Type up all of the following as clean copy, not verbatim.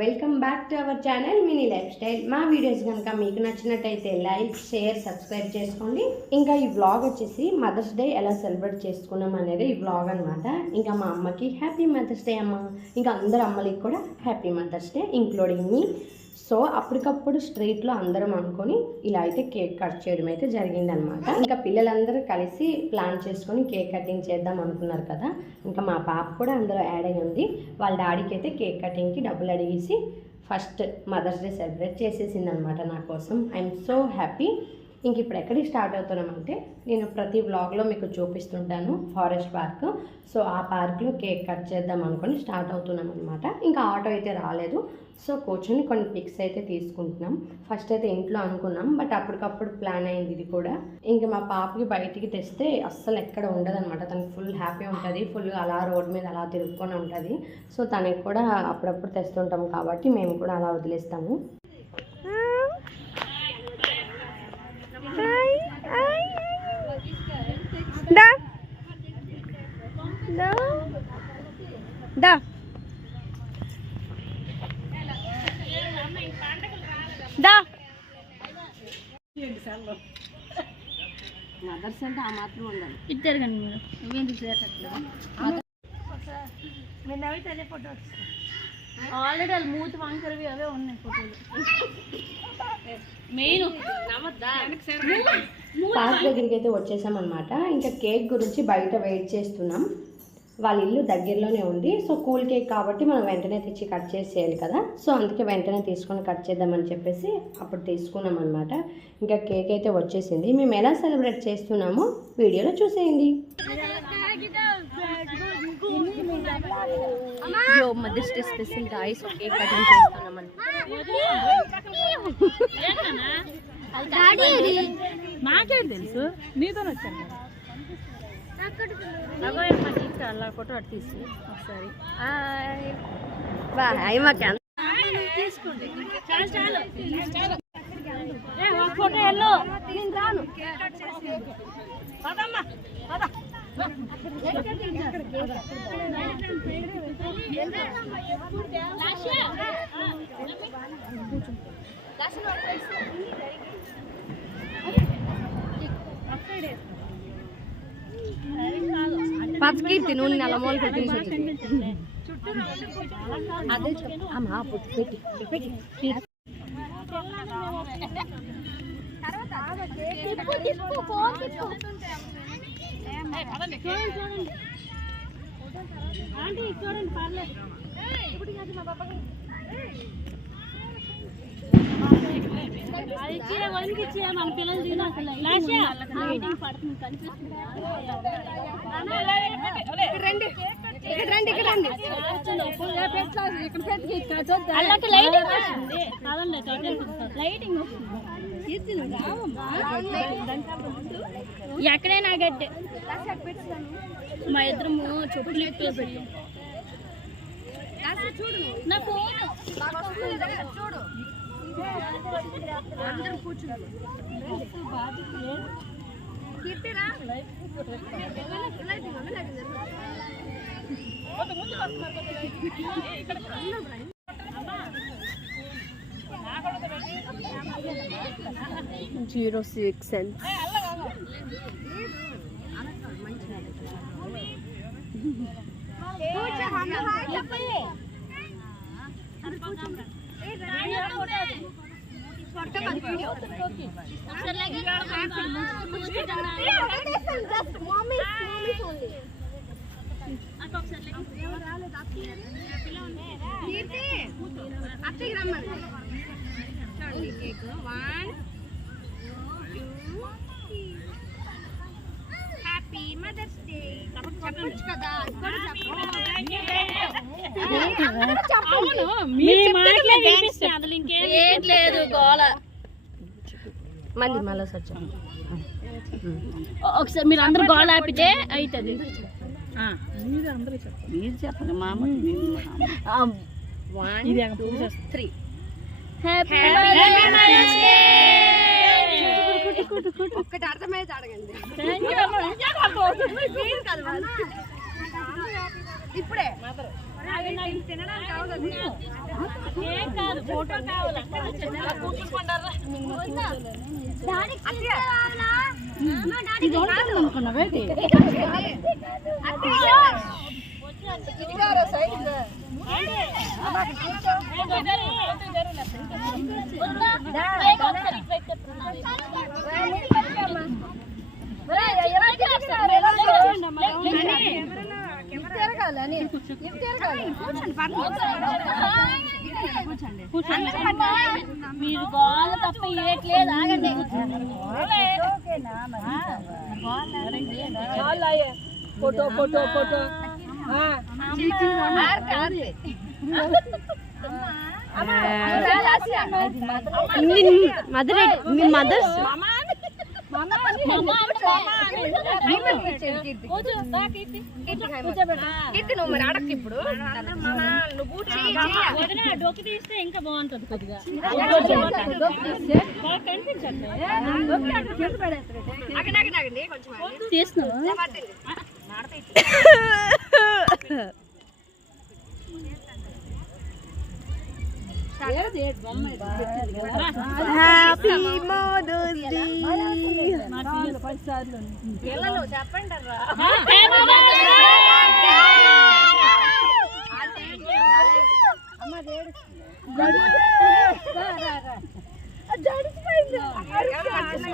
Welcome back to our channel mini life style. మా videos కనుక మీకు నచ్చినట్టయితే లైక్, షేర్, సబ్స్క్రైబ్ చేసుకోండి. ఇంకా ఈ వ్లాగ్ వచ్చేసి మదర్స్ డే ఎలా సెలబ్రేట్ చేసుకున్నాం అనేది ఈ వ్లాగ్ అనమాట. ఇంకా మా అమ్మకి హ్యాపీ మదర్స్ డే అమ్మ, ఇంకా అందరు అమ్మలకి కూడా హ్యాపీ మదర్స్ డే ఇంక్లూడింగ్ మీ. సో అప్పటికప్పుడు స్ట్రీట్లో అందరం అనుకొని ఇలా అయితే కేక్ కట్ చేయడం అయితే జరిగిందనమాట. ఇంకా పిల్లలందరూ కలిసి ప్లాన్ చేసుకొని కేక్ కటింగ్ చేద్దాం అనుకున్నారు కదా. ఇంకా మా పాప కూడా అందరూ యాడ్ అయ్యి ఉంది. వాళ్ళ డాడీకి అయితే కేక్ కటింగ్కి డబ్బులు అడిగేసి ఫస్ట్ మదర్స్ డే సెలబ్రేట్ చేసేసింది అనమాట నా కోసం. I'm so happy. ఇంక ఇప్పుడు ఎక్కడికి స్టార్ట్ అవుతున్నామంటే, నేను ప్రతి వ్లాగ్లో మీకు చూపిస్తుంటాను ఫారెస్ట్ పార్క్. సో ఆ పార్క్లో కేక్ కట్ చేద్దాం అనుకొని స్టార్ట్ అవుతున్నాం అనమాట. ఇంకా ఆటో అయితే రాలేదు, సో కూర్చొని కొన్ని పిక్స్ అయితే తీసుకుంటున్నాం. ఫస్ట్ అయితే ఇంట్లో అనుకున్నాం, బట్ అప్పటికప్పుడు ప్లాన్ అయింది ఇది కూడా. ఇంకా మా పాపకి బయటికి తెస్తే అస్సలు ఎక్కడ ఉండదు అనమాట. తనకు ఫుల్ హ్యాపీ ఉంటుంది, ఫుల్ అలా రోడ్ మీద అలా తిరుగుకొని ఉంటుంది. సో తనకి కూడా అప్పుడప్పుడు తెస్తుంటాం కాబట్టి మేము కూడా అలా వదిలేస్తాము. మదర్స్ అంటే ఆ మాత్రం ఉండాలి. ఇద్దరు కానీ మీరు నువ్వేందుకు చేరట్లేదు? ఫోటో ఆల్రెడీ వాళ్ళు మూతి వంకరవి అవే ఉన్నాయి ఫోటోలు. మెయిన్ పార్క్ దగ్గరికి అయితే వచ్చేసామన్నమాట. ఇంకా కేక్ గురించి బయట వెయిట్ చేస్తున్నాం. వాళ్ళ ఇల్లు దగ్గరలోనే ఉంది. సో కూల్ కేక్ కాబట్టి మనం వెంటనే తెచ్చి కట్ చేసేయాలి కదా. సో అందుకే వెంటనే తీసుకొని కట్ చేద్దామని చెప్పేసి అప్పుడు తీసుకున్నాం అనమాట. ఇంకా కేక్ అయితే వచ్చేసింది. మేము ఎలా సెలబ్రేట్ చేస్తున్నామో వీడియోలో చూసేయండి. Mother's day special guys, cake cutting చేస్తున్నామని. మాకేం తెలుసు, నీతో వచ్చాను అలా ఫోటో అటు తీసి ఒకసారి తీసుకోండి. ఫోటో ఎల్లో రాను. పచ్చకీర్తి నూనె అలా మూలకి తీసి అదే అమ్మా పెట్టి చూడండి పర్లేదు. మన పిల్లలు తిన అసలు లైటింగ్ పడుతుంది కనిపిస్తుంది. ఎక్కడైనా గడ్డే మా ఇద్దరము చెప్పులు ఎక్కువ పెట్టాం. నా ఫోన్ చూడు అందరూ కూర్చున్నారు. హ్యాపీ మదర్స్ డే చెప్పొచ్చు కదా. ఏం లేదు గోళ మళ్ళీ మళ్ళీ వచ్చాము. ఒకసారి మీరు అందరూ గోళ ఆపితే అవుతుంది. మీరు చెప్పండి మామ. 1 2 3 ఒక్కటి అర్థమైతే అడగండి. ఇప్పుడే ఏం కాదు ఫోటో కావాలి మీరు గోల తప్ప ఇవ్వట్లేదు ఆగండి ఫోటో ఫోటో ఫోటో మదర్స్ ఇప్పుడు డొక్కి తీస్తే ఇంకా బాగుంటుంది కొద్దిగా తీస్తున్నావా హ్యాపీ మదర్స్ డే పిల్లలు చెప్పండి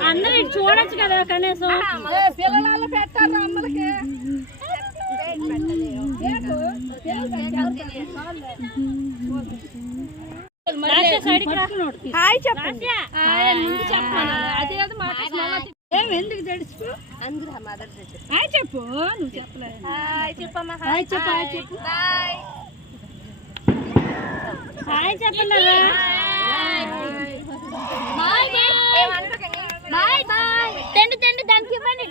అందరూ ఇటు చూడొచ్చు కదా కనీసం పిల్లలు పెట్టారు అమ్మలకి హాయ్ చెప్పండి ఎందుకు జడిచిపో అందరూ మదర్స్ డే హాయ్ చెప్పు నువ్వు చెప్పలేదు హాయ్ చెప్పమ్మా హాయ్ చెప్పు హాయ్ చెప్పు బాయ్ హాయ్ చెప్పండి బాయ్ బాయ్ తెండి తెండి దానికి ఇవ్వండి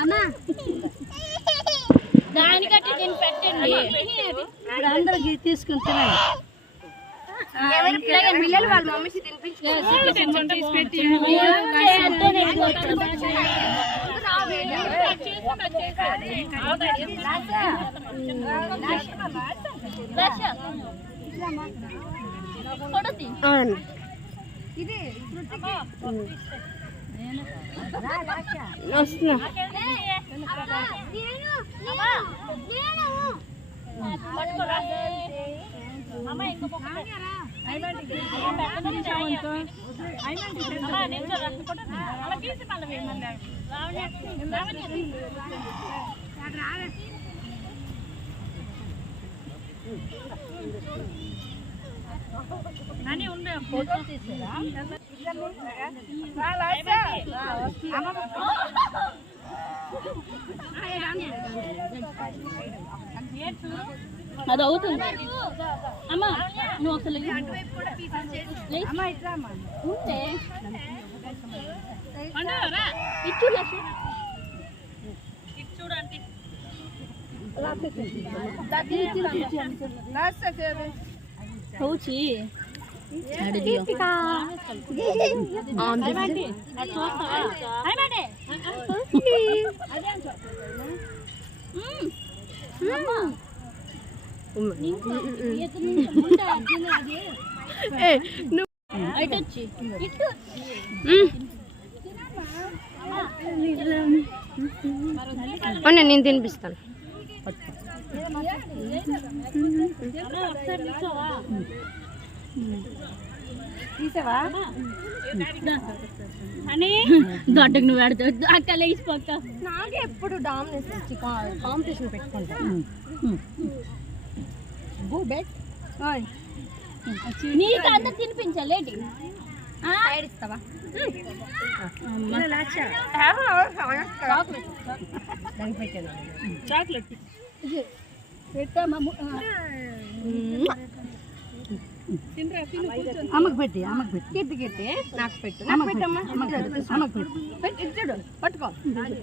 అమ్మా దానికట్టి నేను పెట్టండి అందరికి తీసుకుంటున్నాను పిల్లలు వాళ్ళ మమ్మీ వస్తున్నా అని ఉండే ఫోటో తీసారా అది అవుతుంది అమ్మా నువ్వు అసలు ఉంటే చూడండి కౌచి నేను తినిపిస్తాను తీసావా అని దొడ్డకు నువ్వు ఆడుతావు అక్క లేచిపోక నాకే ఎప్పుడు డామినేషన్ కాంపిటీషన్ పెట్టుకుంటాను నీకు అంతా తినిపించాలేంటి ఇస్తావా చాక్లెట్ అమ్మకి పెట్టి కిట్టి కిట్టి నాకు పెట్టు నాకు పెట్టమ్మా అమ్మకి పెట్టు ఇచ్చాడు పట్టుకో నాకు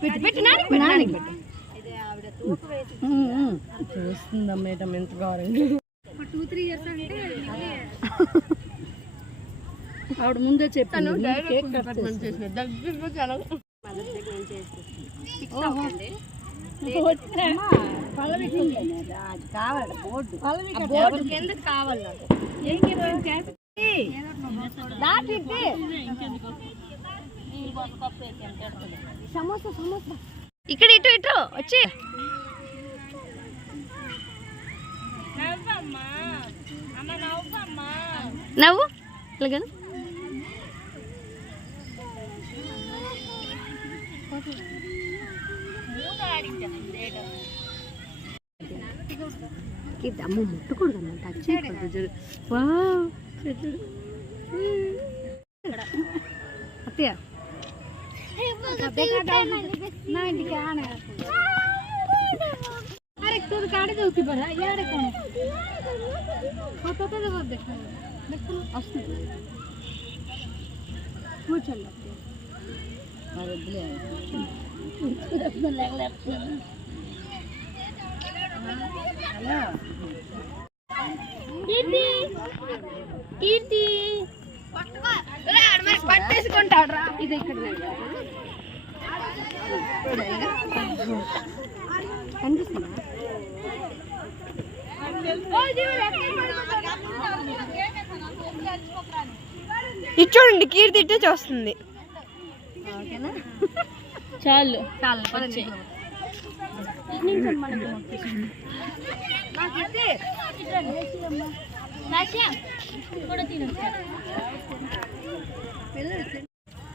పెట్టు పెట్టి నానికి పెట్టు చూస్తుందా మేడం ఎంత కావాలండి 2-3 years అంటే ఆవిడ ముందే చెప్పాను ఇక్కడ ఇటు ఇటు వచ్చి నవ్వు ఇలాగ అమ్మ ముట్టకూడదమ్మా టచ్ చేయకూడదు అత్తయ్య ಕಾಡಿದ ಹೋಗಿ ಬರ ಯಾರ కూర్చోండి పట్టేసుకుంటాడ్రా ఇది ఇక్కడ కనిపిస్తుందా ఇది చూడండి కీర్తి ఇట్టే చూస్తుంది చాలు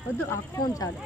వద్దు ఆ ఫోన్ చాలు